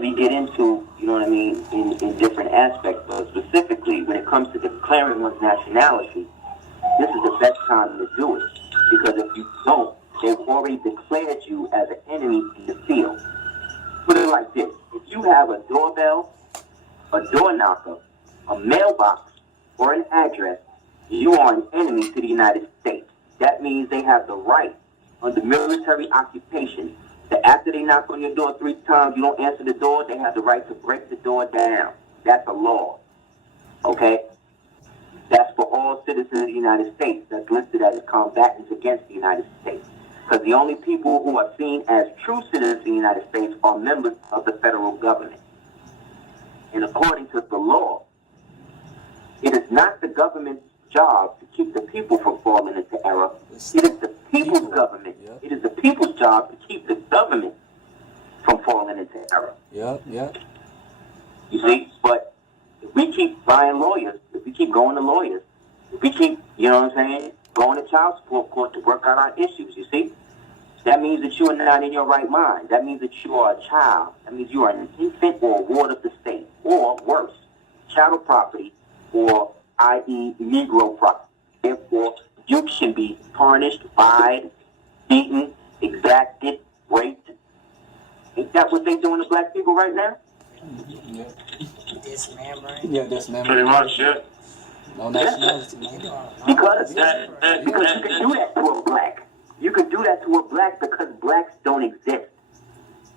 we get into, you know what I mean, in different aspects, but specifically when it comes to declaring one's nationality, this is the best time to do it. Because if you don't, they've already declared you as an enemy in the field. Put it like this. If you have a doorbell, a door knocker, a mailbox, or an address, you are an enemy to the United States. That means they have the right under military occupation that after they knock on your door 3 times, you don't answer the door, they have the right to break the door down. That's a law. Okay? That's for all citizens of the United States. That's listed as combatants against the United States. Because the only people who are seen as true citizens of the United States are members of the federal government. And according to the law, it is not the government's job to keep the people from falling into error. It is the people's government. Yep. It is the people's job to keep the government from falling into error. Yep. You see? But if we keep buying lawyers, if we keep going to lawyers, if we keep, you know what I'm saying, going to child support court to work out our issues, you see? That means that you are not in your right mind. That means that you are a child. That means you are an infant or a ward of the state. Or worse, chattel property, or i.e. Negro property. Therefore, you can be tarnished, lied, beaten, exacted, raped. Ain't that what they doing to black people right now? Yeah. Dismembering. Yeah, dismembering. Pretty much, yeah. No nationality, man. Because you can do that to a black. You can do that to a black because blacks don't exist.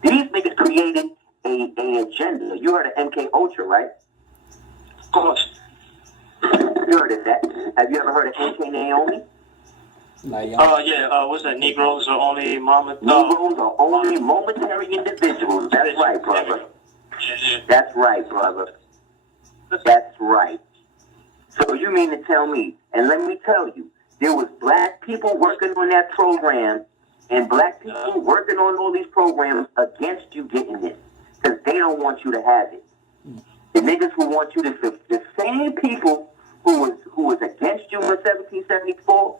These niggas created a agenda. You heard of MK Ultra, right? Of course. You heard of that. Have you ever heard of MK Naomi? Yeah, what's that? Negroes are only Negroes are only momentary individuals. That's right, brother. That's right, brother. That's right. So you mean to tell me, and let me tell you, there was black people working on that program and black people working on all these programs against you getting it because they don't want you to have it. The niggas who want you to, the same people who was against you in 1774,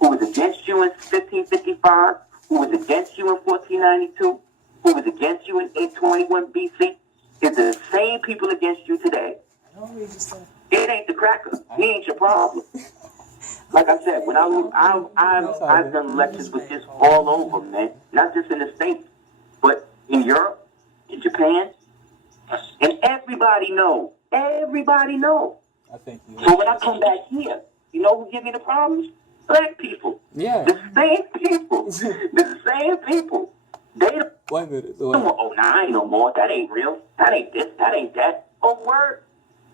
who was against you in 1555, who was against you in 1492, who was against you in 821 BC, is the same people against you today. It ain't the cracker. He ain't your problem. Like I said, when I've done lectures with this all over, man. Not just in the States, but in Europe, in Japan, and everybody know. Everybody know. I think you. So when I come back here, you know who give me the problems? Black people. Yeah. The same people. The same people. They don't. Wait a minute. Oh, nah, I ain't no more. That ain't real. That ain't this. That ain't that. Oh, word.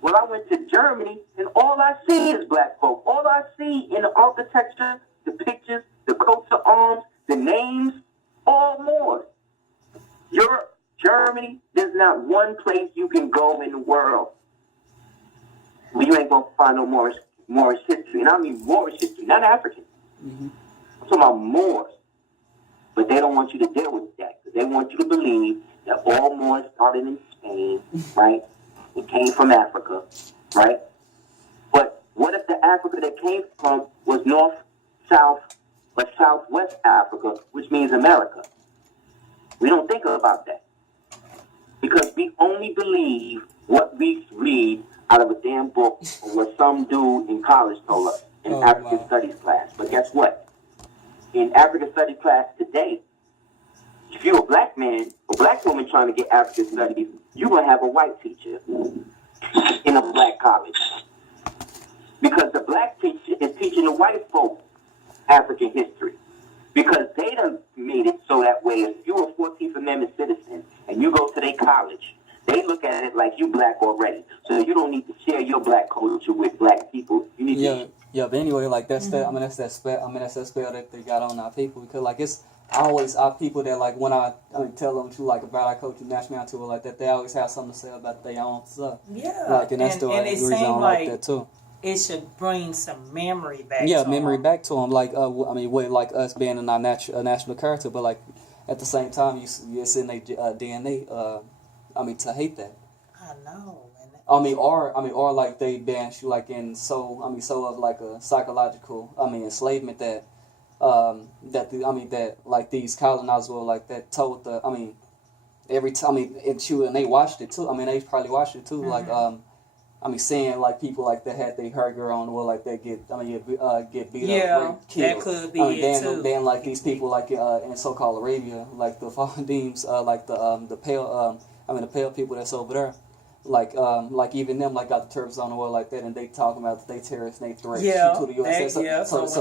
Well, I went to Germany, and all I see is black folk. All I see in the architecture, the pictures, the coats of arms, the names, all Moors. Europe, Germany, there's not one place you can go in the world where you ain't going to find no Moorish history. And I mean Moorish history, not African. I'm talking about Moors. But they don't want you to deal with that. Because they want you to believe that all Moors started in Spain, right? It came from Africa, right? But what if the Africa that came from was north, south, or southwest Africa, which means America? We don't think about that. Because we only believe what we read out of a damn book or what some dude in college told us in African Studies class. But guess what? In African Studies class today, if you're a black man or black woman trying to get African Studies, you're going to have a white teacher in a black college. Because the black teacher is teaching the white folk African history. Because they done made it so that way if you're a 14th Amendment citizen and you go to their college, they look at it like you black already. So you don't need to share your black culture with black people. You need to... Yeah, but anyway, like that's that. I mean, that's that spell. That's that spell that they got on our people because, like, it's always our people that, like, when I tell them to like about our culture, nationality, or like that, they always have something to say about their own stuff. Yeah, like, and that's the reason I don't like that too. It should bring some memory back. Yeah, to memory them. back to them. Like, I mean, with like us being in our national character, but like at the same time, you're in their DNA. I mean, to hate that. I know. Or like they banished you like in so of like a psychological enslavement that that like these colonizers were like that told every time, and they watched it too. I mean, they probably watched it too. Like, seeing like people like that had their hair girl on, or like they get beat up, killed. That could be it too. Then like these people like in so-called Arabia, like the Fahims, like the pale people that's over there. Like even them like got the Turks on the wall like that, and they talking about that they terrorists and they threat to the U.S. So when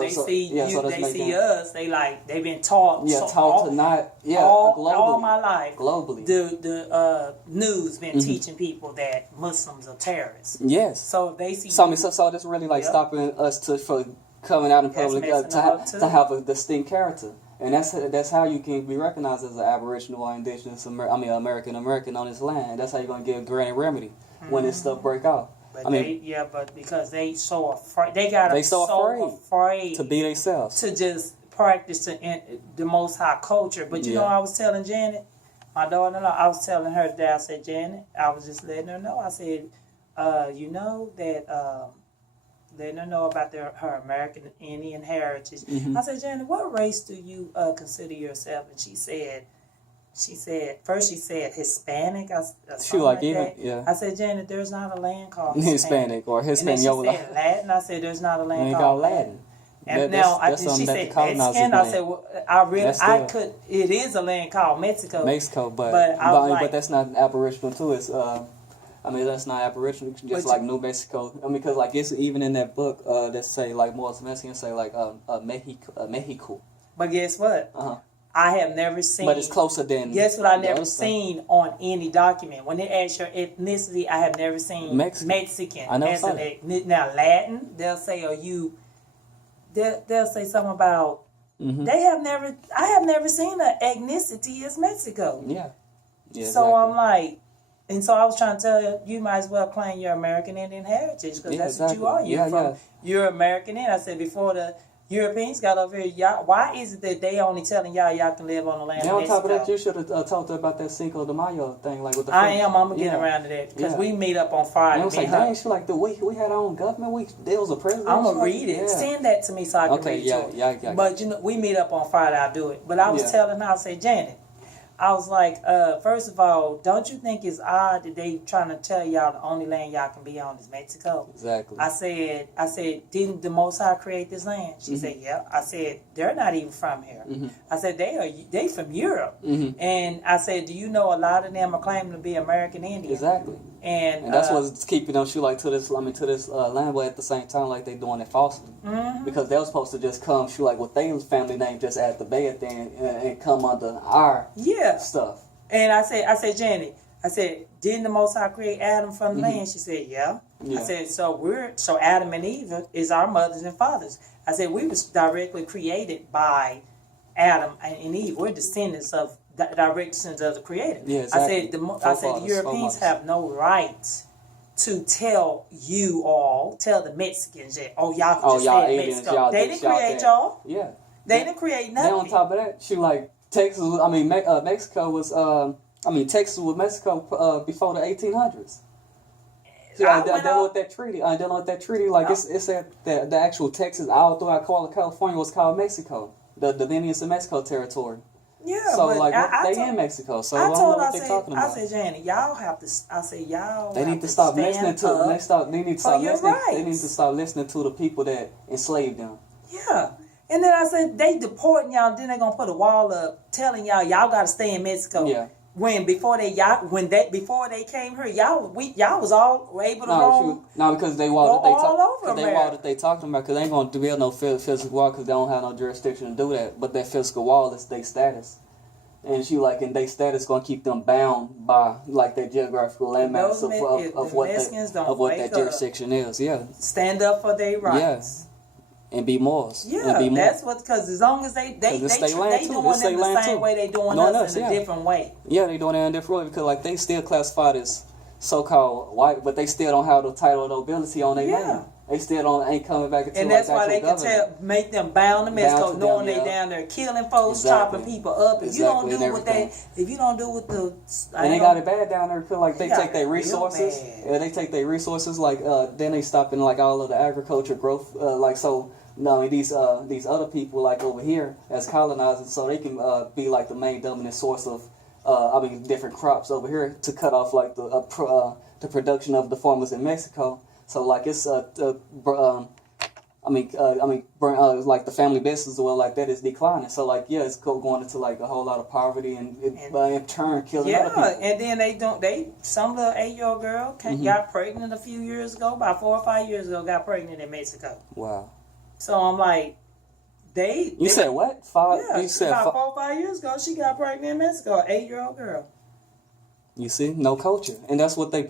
they see us, they've been taught. To not all my life globally. The news been teaching people that Muslims are terrorists. Yes. So they see. So that's really like stopping us for coming out in public to have a distinct character. And that's how you can be recognized as an Aboriginal or Indigenous American on this land. That's how you're gonna get a granted remedy when this stuff break out. But but because they so afraid, they so afraid to be themselves, to just practice the Most High culture. But you know, I was telling Janet, my daughter-in-law, I was telling her today. I said, Janet, I was just letting her know. I said, you know that. Letting her know about her American Indian heritage. I said, Janet, what race do you consider yourself? And she said, first she said Hispanic. She like even, yeah. I said, Janet, there's not a land called Hispanic or Hispaniola. And then she said Latin. I said, there's not a land called Latin. And she said Mexican. I said, well, it is a land called Mexico. But that's not Aboriginal too. It's that's not Aboriginal, just like New Mexico. Because like it's even in that book that say like most Mexicans say like Mexico. But guess what? I have never seen. But it's closer than. Guess what? I never seen on any document when they ask your ethnicity. I have never seen Mexican. I never saw now Latin, they'll say, "Are you?" They'll say something about. They have never. I have never seen an ethnicity as Mexico. Yeah. So exactly. I'm like. And so I was trying to tell you, you might as well claim your American Indian heritage because that's what you are. You're American Indian. I said before the Europeans got over here, y'all, why is it that they only telling y'all can live on the land of Mexico? On top of that, you should have talked about that Cinco de Mayo thing, like with the. I'm gonna get around to that because we meet up on Friday. And I was like, dang, she like the week we had our own government week. There was a president. I'm gonna read it. Send that to me so I can read it. Yeah. But you know, we meet up on Friday. I'll do it. But I was telling her, I said, Janet. I was like, first of all, don't you think it's odd that they trying to tell y'all the only land y'all can be on is Mexico? Exactly. I said, didn't the Most High create this land? She said, yeah. I said, they're not even from here. I said, they from Europe. And I said, do you know a lot of them are claiming to be American Indian? Exactly. And that's what's keeping them like to this land, but at the same time like they doing it falsely. Because they were supposed to just come like with their family name just at the Bay at the end and come under our stuff. And I said, Janet, I said, didn't the Most High create Adam from the land? She said, yeah. I said, so Adam and Eve is our mothers and fathers. I said, we was directly created by Adam and Eve. We're descendants of direct descendants of the Creator. Yeah, exactly. I said the Europeans have no right to tell the Mexicans that y'all can just stay in Mexico. They didn't create y'all. Yeah. They didn't create nothing. Then on top of that, she like Texas. Mexico was. Texas was Mexico before the 1800s. I dealing with that treaty. Like it said that the actual Texas all throughout California was called Mexico. The Dominions of Mexico territory. Yeah, so like they in Mexico. So I don't know what they're talking about. I said, Janet, y'all have to. I said, y'all. They need to stop listening to. They need to stop listening to the people that enslaved them. Yeah. And then I said, they deporting y'all, then they're gonna put a wall up telling y'all gotta stay in Mexico. Yeah. Before they came here, y'all was all able to roam. No, because they wall that they talking about, because they ain't gonna build no physical wall because they don't have no jurisdiction to do that. But that physical wall is their status, and their status gonna keep them bound by like their geographical landmass of what that jurisdiction is. Yeah. Stand up for their rights. Yeah. And be Moors. Yeah, that's because as long as they doing them the same way they doing us in a different way. Yeah, they doing it in a different way because like they still classified as so-called white, but they still don't have the title of nobility on their name. They still ain't coming back into. And that's why they can make them bound to Mexico, knowing they down there killing folks, chopping people up. If you don't do what the and they got it bad down there because like they take their resources. Yeah, they take their resources like then they stopping like all of the agriculture growth these other people like over here as colonizers, so they can be like the main dominant source of different crops over here to cut off like the production of the farmers in Mexico. So like it's like the family business as well, like that is declining. So like it's going into like a whole lot of poverty and in turn killing other people. And then some little 8-year-old girl got pregnant a few years ago, about 4 or 5 years ago, got pregnant in Mexico. Wow. So I'm like, You said what? 5? Yeah, you said about 4 or 5 years ago, she got pregnant in Mexico, 8-year-old girl. You see, no culture, and that's what they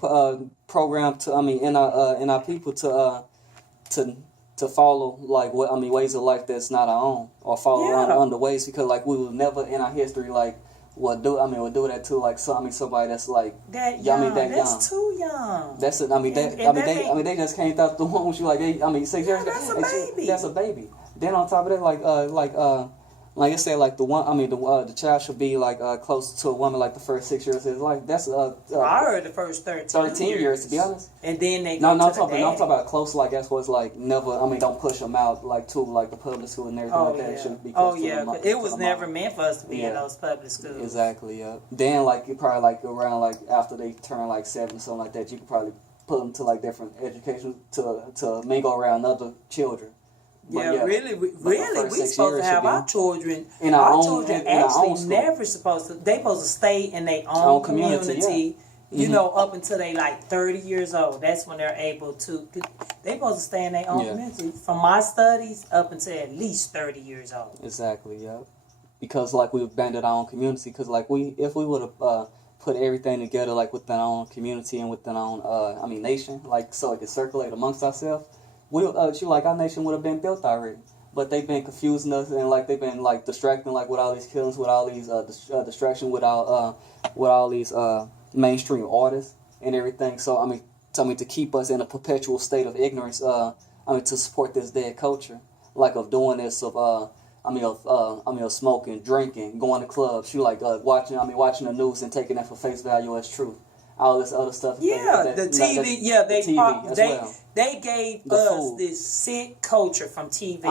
programmed in our people to follow like ways of life that's not our own, or follow under ways, because like we will never in our history like would do that to like somebody that's like that young. That's young. Too young. That's it. They just came out the womb with you like 6 years. That's a baby. That's a baby. Then on top of that, like I said, like the child should be like close to a woman like the first 6 years of his life. That's I heard the first 13 years to be honest. And then they I'm talking about close, like that's what's like never. Don't push them out like to like the public school and everything like that. It shouldn't be close to them, it was never meant for us to be in those public schools. Exactly. Yeah. Then like you probably like around like after they turn like 7 or something like that, you could probably put them to like different education to mingle around other children. But really, we supposed to have our children. In our own, children actually never supposed to. They supposed to stay in their own community. You know, up until they like 30 years old. That's when they're able to. They supposed to stay in their own community. From my studies, up until at least 30 years old. Exactly. Yeah. Because like we abandoned our own community. Because like if we would have put everything together like within our own community and within our own nation, like so it could circulate amongst ourselves. Our nation would have been built already, but they've been confusing us and like they've been like distracting like with all these killings, with all these distraction, with all these mainstream artists and everything. So to keep us in a perpetual state of ignorance, to support this dead culture, like of doing this of smoking, drinking, going to clubs, watching the news and taking that for face value as truth. All this other stuff. The TV. They gave us this sick culture from TV.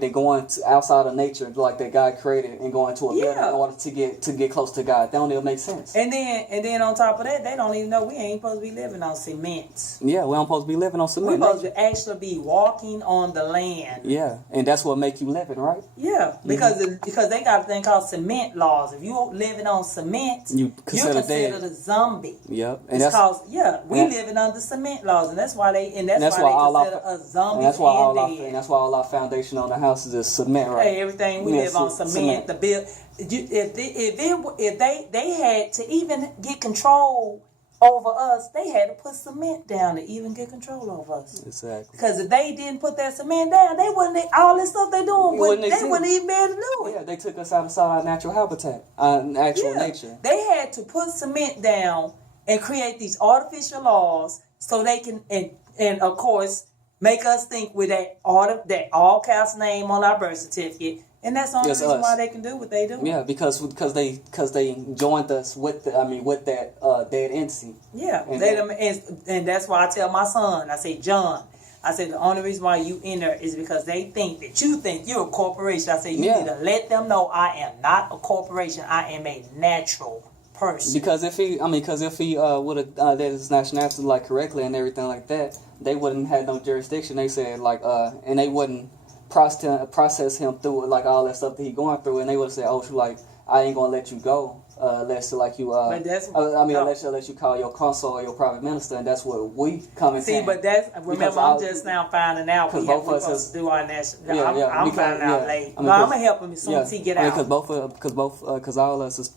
They're going outside of nature, like that God created, and going to a better in order to get close to God. That don't even make sense. And then on top of that, they don't even know we ain't supposed to be living on cement. Yeah, we don't supposed to be living on cement. We're supposed to actually be walking on the land. Yeah, and that's what make you living, right? Yeah, because they got a thing called cement laws. If you living on cement, you're considered a zombie. Yep, and we living under cement laws, and that's why they consider a zombie. And that's why all our foundation on the houses is cement, right? Hey, everything we live on cement. The bill. If they had to even get control over us, they had to put cement down to even get control over us. Exactly. Because if they didn't put that cement down, they wouldn't. All this stuff they doing, they wouldn't even be able to do it. Yeah, they took us outside our natural habitat, nature. They had to put cement down and create these artificial laws so they can, and of course, make us think with that all caps name on our birth certificate. And that's the only reason why they can do what they do. Yeah, because they joined us with that dead entity. Yeah, and that's why I tell my son, I say, John, the only reason why you in there is because they think that you think you're a corporation. I say you need to let them know I am not a corporation. I am a natural person. Because if he would have did his nationality like correctly and everything like that, they wouldn't have no jurisdiction. They said and they wouldn't process him through like all that stuff that he going through, and they would say, I ain't gonna let you go unless unless you call your consul or your private minister, and that's what we come and see. But I'm just now finding out we're supposed to do our national. I'm finding out late. I'm gonna help him as soon as he get out. Because all of us is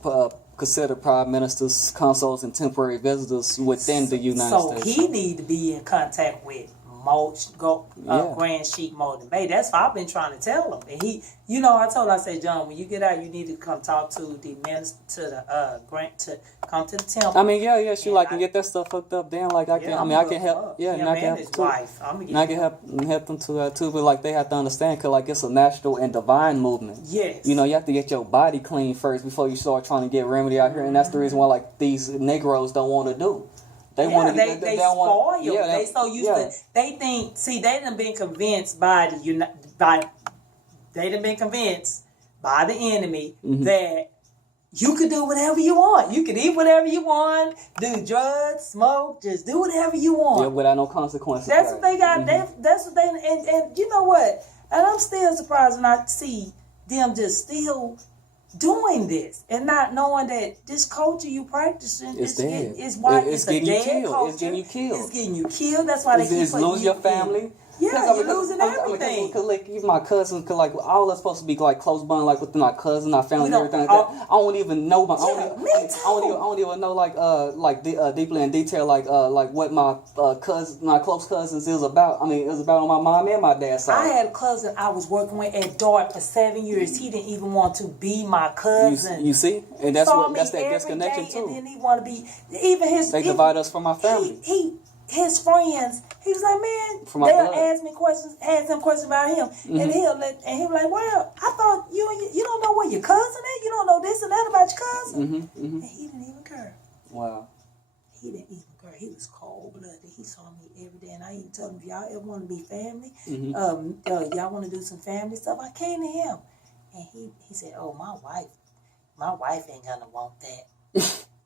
considered prime ministers, consuls, and temporary visitors within the United States. So he need to be in contact with Grand Sheik Cobb-Bey. That's what I've been trying to tell him. And he, I said, John, when you get out, you need to come talk to the minister, to come to the temple. Can get that stuff hooked up. Then, I can help. Yeah, and I can help too. And I can help them too. But they have to understand, because it's a national and divine movement. Yes. You have to get your body clean first before you start trying to get remedy out here, and that's the reason why these Negroes don't want to do. They spoil. They so used to. They think. See, they done been convinced by the enemy that you could do whatever you want. You could eat whatever you want, do drugs, smoke, just do whatever you want. Yeah, without no consequences. That's what they got. That's what they and you know what? And I'm still surprised when I see them just still doing this and not knowing that this culture you practicing is dead. It's a getting dead you killed. culture. It's getting you killed. It's getting you killed. That's why they keep it's losing your family. Yeah, you're losing everything. Because like even my cousins, cause like all us supposed to be like close bond, like with my cousin, our family, and everything like that. I don't even know I don't even know like deeply in detail like what my close cousins is about. I mean, it was about on my mom and my dad's side. I had a cousin I was working with at Dart for 7 years. He didn't even want to be my cousin. You see, and that's that disconnection too. And then he want to be even his. They divide us from our family. His friends, he was like, man, they'll ask him questions about him, and he'll like, well, I thought you don't know where your cousin is, you don't know this and that about your cousin, and he didn't even care. Wow. He didn't even care. He was cold blooded. He saw me every day, and I even told him, if y'all ever want to be family, y'all want to do some family stuff, I came to him, and he said, oh, my wife ain't gonna want that.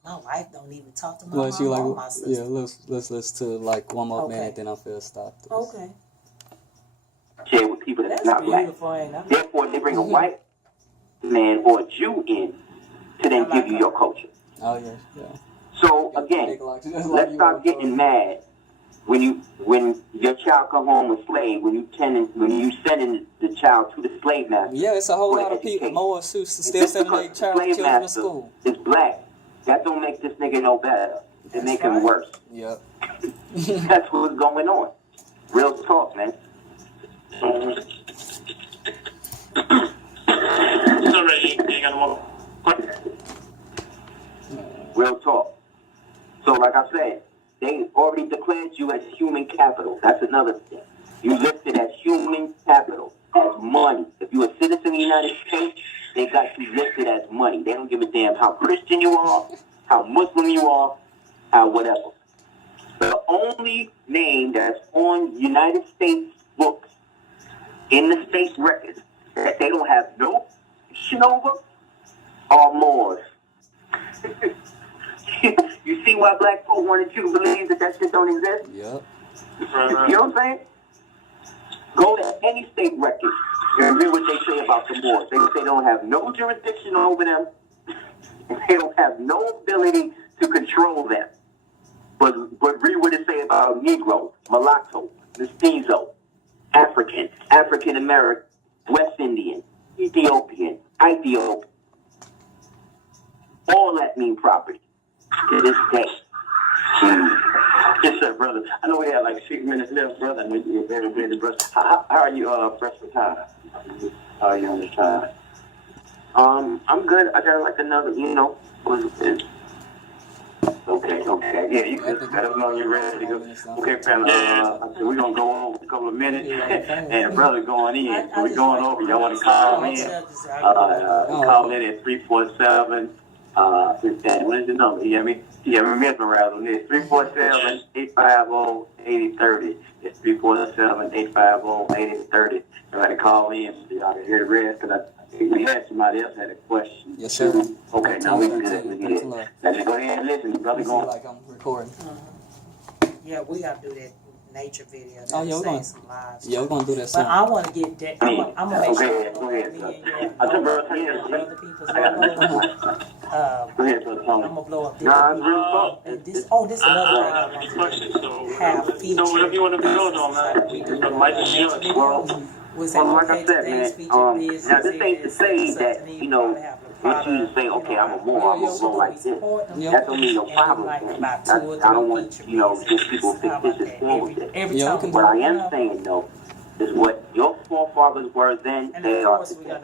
My wife don't even talk to my mom or my sister. Yeah, let's listen to like one more minute, then I'll feel stopped. Okay. Share with people that's not black. Therefore, they bring a white man or a Jew in to then give you your culture. Oh yeah. So again, let's stop getting mad when your child come home a slave. When you sending the child to the slave master. Yeah, it's a whole lot of people. More who still sending their children to school. It's black. That don't make this nigga no better. It make him worse. Yep. That's what's going on. Real talk, man. Real talk. So like I said, they already declared you as human capital. That's another thing. You listed as human capital, as money. If you're a citizen of the United States, they got you listed as money. They don't give a damn how Christian you are, how Muslim you are, how whatever. The only name that's on United States books in the state records that they don't have no shit over are Moors. You see why black folk wanted you to believe that shit don't exist? Yep. You know what I'm saying? Go to any state record and read what they say about the Moors. They say they don't have no jurisdiction over them. They don't have no ability to control them. But read what it say about Negro, Mulatto, Mestizo, African, African American, West Indian, Ethiopian, Ethiopian. All that mean property to this day. Yes, sir, brother. I know we have like 6 minutes left, brother. I know you're very busy, brother. How are you, fresh for time? How are you on this time? I'm good. I got like another, Okay. Yeah, you good. Let us know you're ready to go. Okay, fella. So we're going to go on a couple of minutes. And brother going in. So we're going over. Y'all want to call in? Call in at 347. What is the number? You hear me? Yeah, mesmerized on this. 347-850-8030. It's 347-850-8030. Everybody call in so y'all can hear the rest, because I think we had somebody else had a question. Yes, sir. Okay, now we good. Let's go ahead and listen. Brother, go on. Like I'm recording. Yeah, we got to do that nature video. Oh, yeah, we're going some lives. Yeah, we're going to do that soon. But I want to get that. I'm going to make sure Go ahead, other people's I'm going to blow up this. This is another question. Have features. So whatever you want to build on, man. Like I said, man, now this ain't to say that, once you say, okay, I'm a Moor, I'm going to go like this. That don't mean no problem. I don't want, just people fictitious form with it. What I am saying, though, is what your forefathers were then, they are today.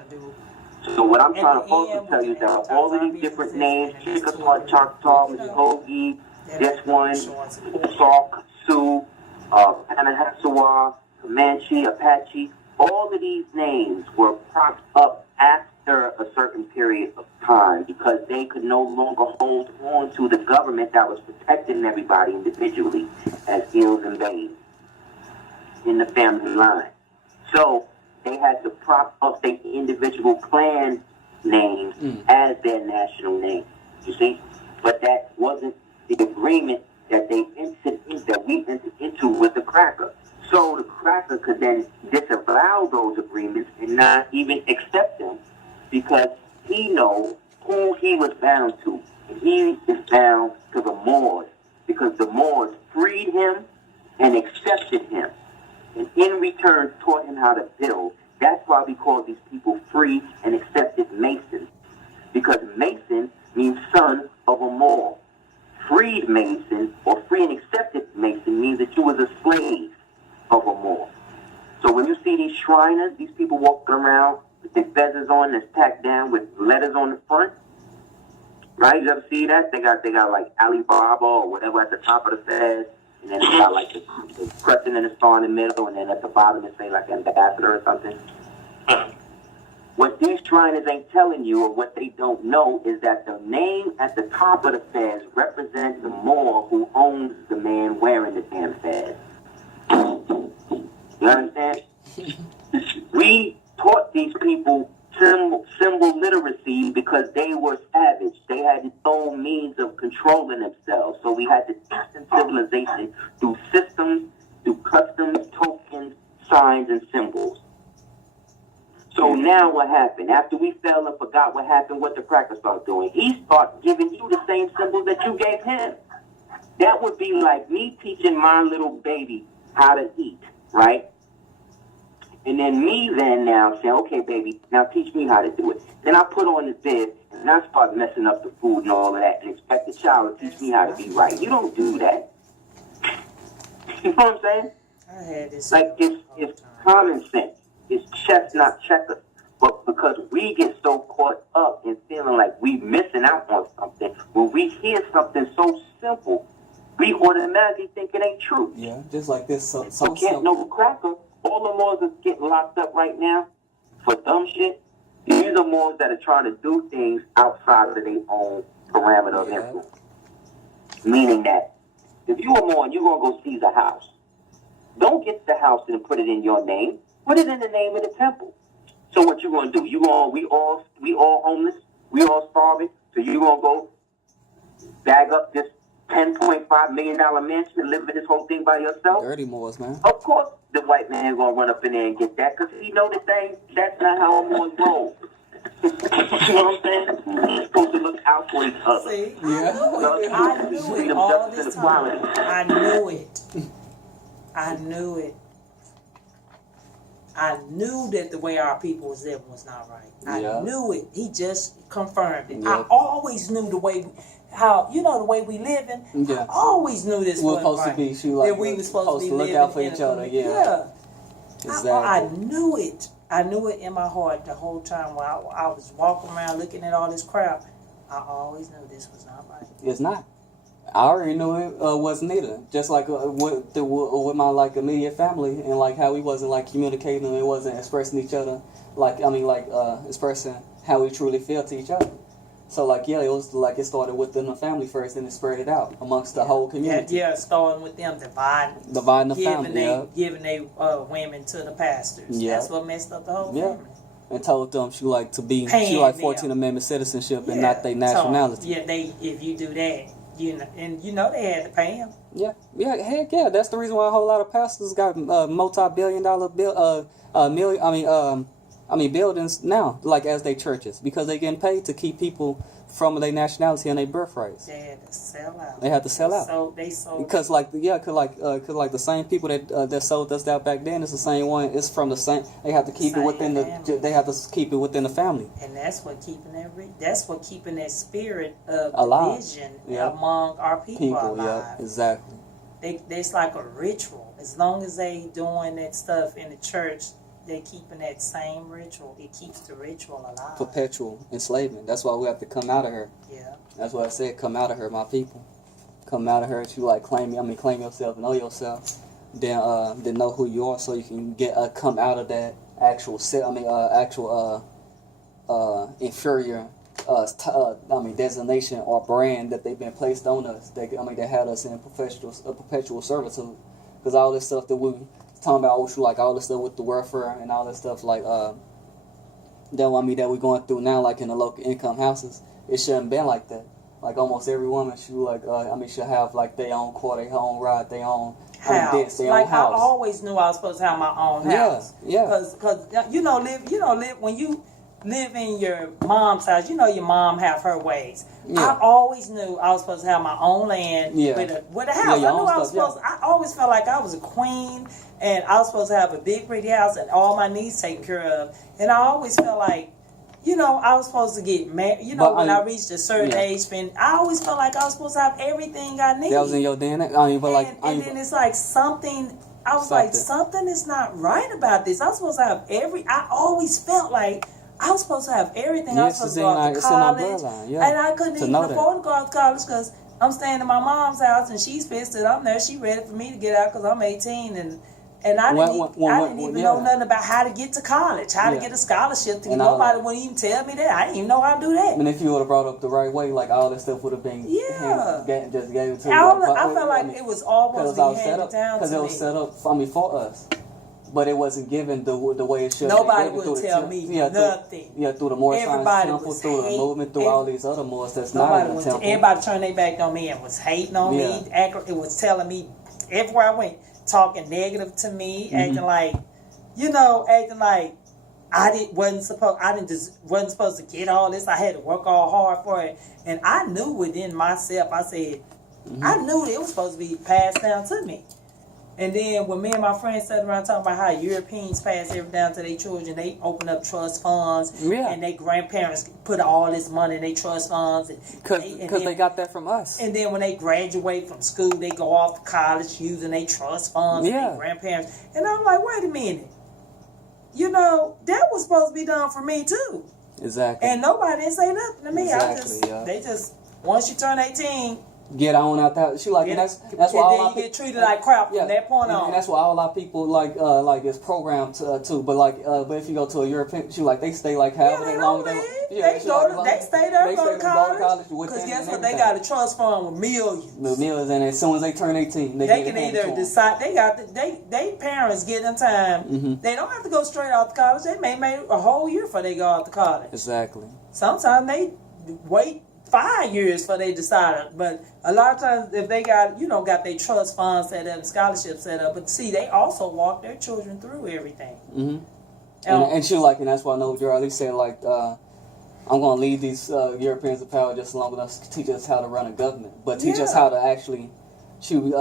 So what I'm trying to also tell you is that all of these different names, Chickasaw, Choctaw, Muskogee, this one, Sauk, Sioux, Anahasawa, Comanche, Apache, all of these names were propped up after a certain period of time because they could no longer hold on to the government that was protecting everybody individually as ills and babes in the family line. So they had to prop up their individual clans names as their national name. You see? But that wasn't the agreement that we entered into with the cracker. So the cracker could then disavow those agreements and not even accept them because he knows who he was bound to. And he is bound to the Moors because the Moors freed him and accepted him. And in return taught him how to build. That's why we call these people free and accepted Masons. Because Mason means son of a Moor. Freed Mason or free and accepted Mason means that you was a slave of a Moor. So when you see these Shriners, these people walking around with their feathers on that's tacked down with letters on the front, right? You ever see that? They got like Alibaba or whatever at the top of the fez, and then they got like the crescent and the star in the middle, and then at the bottom it say like ambassador or something. What these Shriners ain't telling you, or what they don't know, is that the name at the top of the fez represents the Moor who owns the man wearing the damn fez. You understand? We taught these people symbol literacy because they were savage. They had no means of controlling themselves. So we had to teach them civilization through systems, through customs, tokens, signs, and symbols. So now what happened? After we fell and forgot what happened, what the cracker started doing? He started giving you the same symbols that you gave him. That would be like me teaching my little baby how to eat, right? And then me now saying, okay, baby, now teach me how to do it. Then I put on the bib, and I start messing up the food and all of that, and expect the child to teach me how to be right. You don't do that. You know what I'm saying? I had this like, it's common sense. It's chess, not checkers. But because we get so caught up in feeling like we missing out on something, when we hear something so simple, we automatically think it ain't true. Yeah, just like this. So can't no cracker. All the Moors that's getting locked up right now for dumb shit, these are Moors that are trying to do things outside of their own parameter of influence. Meaning that if you are Moor and you're going to go seize a house, don't get the house and put it in your name. Put it in the name of the temple. So what you going to do? We all homeless. We all starving. So you going to go bag up this $10.5 million mansion and live in this whole thing by yourself? Dirty Moors, man. Of course the white man going to run up in there and get that because he know the thing. That's not how Moors roll. You know what I'm saying? He's supposed to look out for each other. See? Yeah. I knew it all this time. I knew it. I knew it. I knew that the way our people was living was not right. I knew it. He just confirmed it. I always knew the way, the way we living. I always knew this we're wasn't supposed right. to be, that we were supposed to look out for each other. Yeah. Exactly. I knew it. I knew it in my heart the whole time while I was walking around looking at all this crap. I always knew this was not right. It's not. I already knew it wasn't either. Just like with my immediate family and like how we wasn't like communicating and we wasn't expressing each other expressing how we truly feel to each other. So it was like it started within the family first and it spread it out amongst the whole community. Yeah, starting with them dividing the family, giving they women to the pastors. Yeah. That's what messed up the whole family. And told them she 14th Amendment citizenship and not their nationality. So, if you do that. They had to pay him. Heck yeah. That's the reason why a whole lot of pastors got multi-billion-dollar buildings now, like as they churches, because they getting paid to keep people from their nationality and their birthrights. They had to sell out. They had to sell out. So they sold. Because the same people that sold us out back then is the same one. It's from the same. They have to keep it within They have to keep it within the family. And that's what keeping that spirit of division among our people alive. Yeah, exactly. It's like a ritual. As long as they doing that stuff in the church, they're keeping that same ritual. It keeps the ritual alive. Perpetual enslavement. That's why we have to come out of her. Yeah. That's what I said. Come out of her, my people. Come out of her. You claim yourself, know yourself. Then know who you are, so you can come out of that inferior designation or brand that they've been placed on us. They had us in perpetual servitude. Because all this stuff that we talking about, all this stuff with the welfare and all this stuff that we're going through now, like in the local income houses, it shouldn't been like that. Like almost every woman should have like their own car, their own ride, their own house. Their like own house. I always knew I was supposed to have my own house. Yeah. Because live when you live in your mom's house, your mom have her ways. Yeah. I always knew I was supposed to have my own land with a house. I knew I was supposed. I always felt like I was a queen, and I was supposed to have a big pretty house and all my needs taken care of. And I always felt like, I was supposed to get married. When I reached a certain age, I always felt like I was supposed to have everything I need. That was in your DNA. And then it's like something. I was like, something is not right about this. I was supposed to have I always felt like I was supposed to have everything. I was supposed to go off to college, and I couldn't even afford to go off to college because I'm staying in my mom's house, and she's pissed that I'm there. She ready for me to get out because I'm 18, and I didn't even know nothing about how to get to college, how to get a scholarship. Nobody wouldn't even tell me that. I didn't even know how to do that. And if you would have brought up the right way, like all that stuff would have been just gave it to you. I felt like it was almost being handed down to me. Because it was set up for us. But it wasn't given the way it should. Nobody would tell me nothing. Through the Moorish Temple, through the movement, through all these other Moors that's not in the temple. Everybody turned their back on me and was hating on me. It was telling me everywhere I went, talking negative to me, acting like I wasn't supposed to get all this. I had to work all hard for it, and I knew within myself. I said, I knew it was supposed to be passed down to me. And then when me and my friends sat around talking about how Europeans pass everything down to their children, they open up trust funds, and their grandparents put all this money in their trust funds. Because they got that from us. And then when they graduate from school, they go off to college using their trust funds and their grandparents. And I'm like, wait a minute. That was supposed to be done for me too. Exactly. And nobody didn't say nothing to me. Exactly, They just, once you turn 18... get on out there. She like, and that's why all our people get treated like crap from that point on. And that's why all our people like is programmed to. But if you go to a European, she like they stay like however long they stay there, go to college. Because guess what? They got a trust fund with millions. And as soon as they turn 18, they can either decide. They parents get them time. Mm-hmm. They don't have to go straight out to college. They may make a whole year before they go out to college. Exactly. Sometimes they wait 5 years before they decide, but a lot of times if they got their trust funds set up, scholarships set up, but see, they also walk their children through everything. Mm-hmm. And she like, and that's why I know Geraldine said like, I'm gonna leave these Europeans of power just long enough to teach us how to run a government, but teach us how to actually, run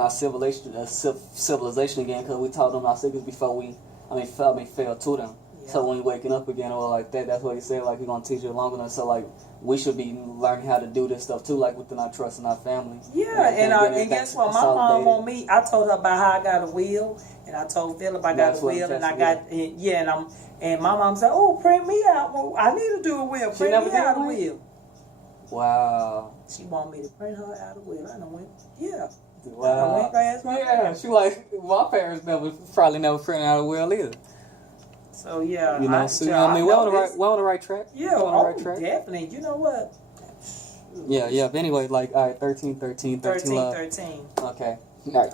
our civilization again, because we taught them our secrets before we fell to them. So when you're waking up again or like that, that's what he said, like, he's going to teach you long enough. So, like, we should be learning how to do this stuff, too, like, within our trust and our family. Yeah, and guess what? My mom on me, I told her about how I got a will, and I told Philip I got a will, and I got, and my mom said, oh, print me out. Well, I need to do a will. Print me out a will. Wow. She wanted me to print her out a will. I went, Wow. She like, my parents probably never printed out a will either. So yeah, we're on the right track. Yeah, we're on the right track. Definitely. You know what? Yeah. But anyway, like, all right, 13 love. 13. Okay. All right.